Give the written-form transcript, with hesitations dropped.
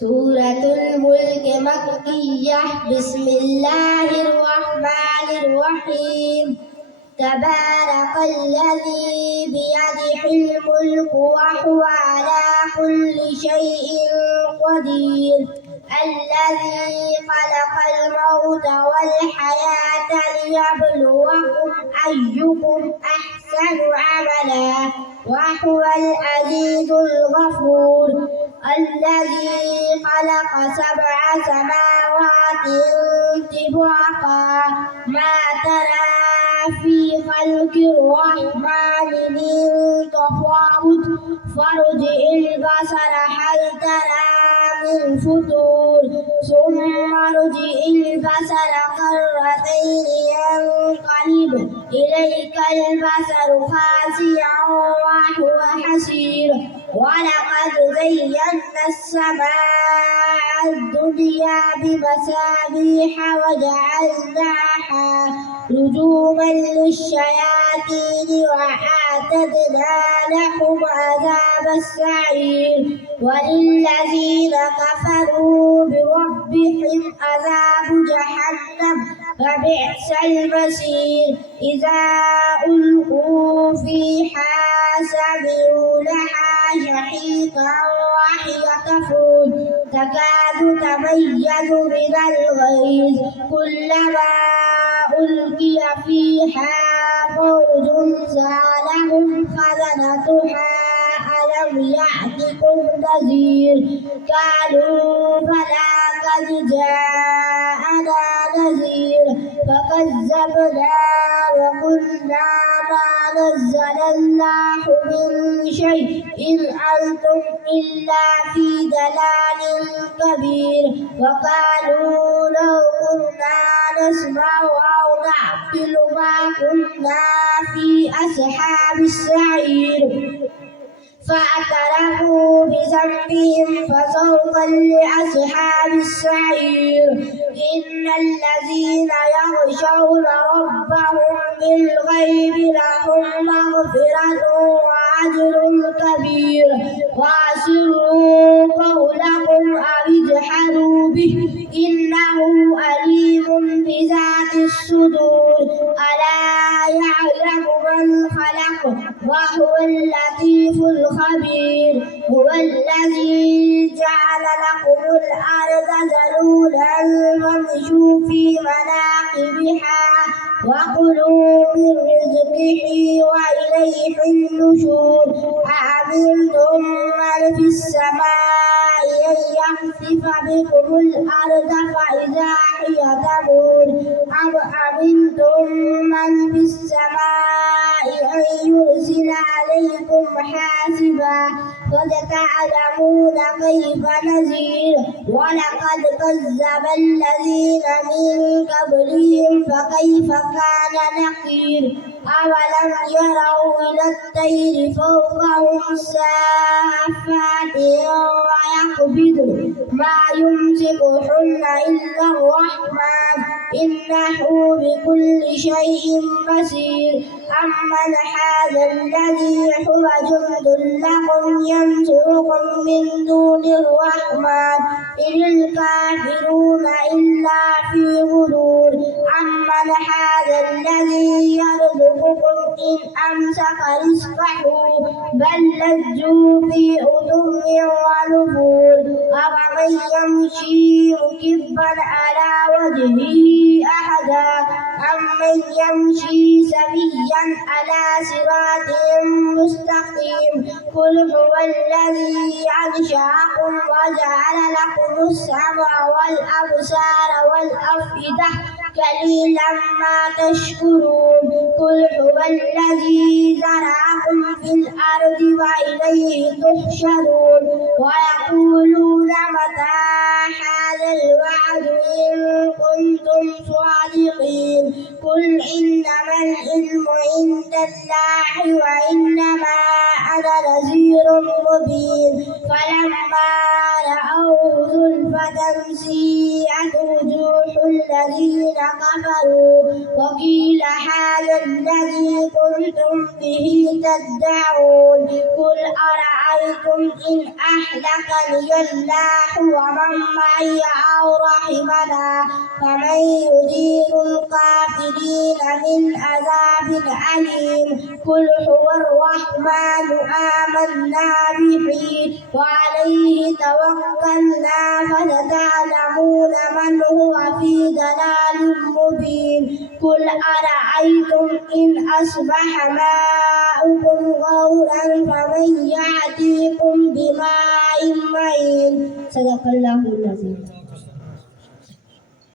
سورة الملك مكية. بسم الله الرحمن الرحيم. تبارك الذي بيده الملك وهو على كل شيء قدير. الذي خلق الموت والحياة ليبلوكم أيكم أحسن عملا وهو العزيز الغفور. الذي خلق 7 سماوات طباقا ما ترى في خلق الرحمن من تفاوت فارجع البصر هل ترى من فطور ثم ارجع البصر كرتين ينقلب إليك البصر خاسئا وهو حسير. ولقد زينا السماء الدنيا بمصابيح وجعلناها رجوما للشياطين وأعتدنا لهم عذاب السعير. وللذين كفروا بربهم عذاب جهنم فبئس المصير. إذا ألقوا فيها سمعوا لها شهيقا وهي تفور تكاد تميز من الغيظ كلما ألقي فيها فوج سألهم خزنتها ألم يأتكم نذير قالوا بلى قد جاءنا نذير فكذبنا وقلنا ما نزل الله من شيء إن أنتم إلا في ضلال كبير. وقالوا لو كنا نسمع أو نعقل ما كنا في أصحاب السعير فاعترفوا بذنبهم فسوقا لأصحاب السعير. إن الذين يخشون ربهم بالغيب لهم مغفرة وأجر كبير. وأسروا قولكم أو اجهروا به إنه عليم بذات الصدور. ألا يعلم من خلق وهو اللطيف الخبير. هو الذي جعل لكم الأرض ذلولا فامشوا في مناكبها وكلوا من رزقه وإليه النشور. أأمنتم من في السماء أن يخسف بكم الأرض فإذا هي تمور أم أمنتم من في السماء أن يرسل عليكم حاسبا فستعلمون كيف نذير. ولقد كذب الذين من قبلهم فكيف كان نكير. أولم يروا إلى الطير فوقهم صافات ويقبضن ما يمسكهن إلا الرحمن إنه بكل شيء بصير. أمن هذا الذي هو جند لكم ينصركم من دون الرحمن إن الكافرون إلا في غرور. أمن هذا الذي يرزقكم إن أمسك رزقه بل لجوا في عتو ونفور. أفمن يمشي مكبا على وجهه أحدا أمن يمشي سويا على صراط مستقيم. قل هو الذي أنشأكم وجعل لكم السمع والأبصار والأفئدة قليلا ما تشكرون. قل هو الذي زرعكم في الأرض وإليه تحشرون. ويقولون متى هذا الوعد إن كنتم صادقين. قل إنما العلم عند الله وإنما أنا نذير مبين. فلما رأوه زلفة سيئت وجوه الذين كفروا وقيل هذا الذي كنتم به تدعون. قل أرأيتم أرأيتم إن أهلكني الله ومن معي أو رحمنا فمن يجير الكافرين من عذاب أليم قل هو الرحمن آمنا به وعليه توكلنا فستعلمون من هو في ضلال مبين قل أرأيتم إن أصبح ماؤكم غورا فمن يأتيكم بماء معين صدق الله العظيم.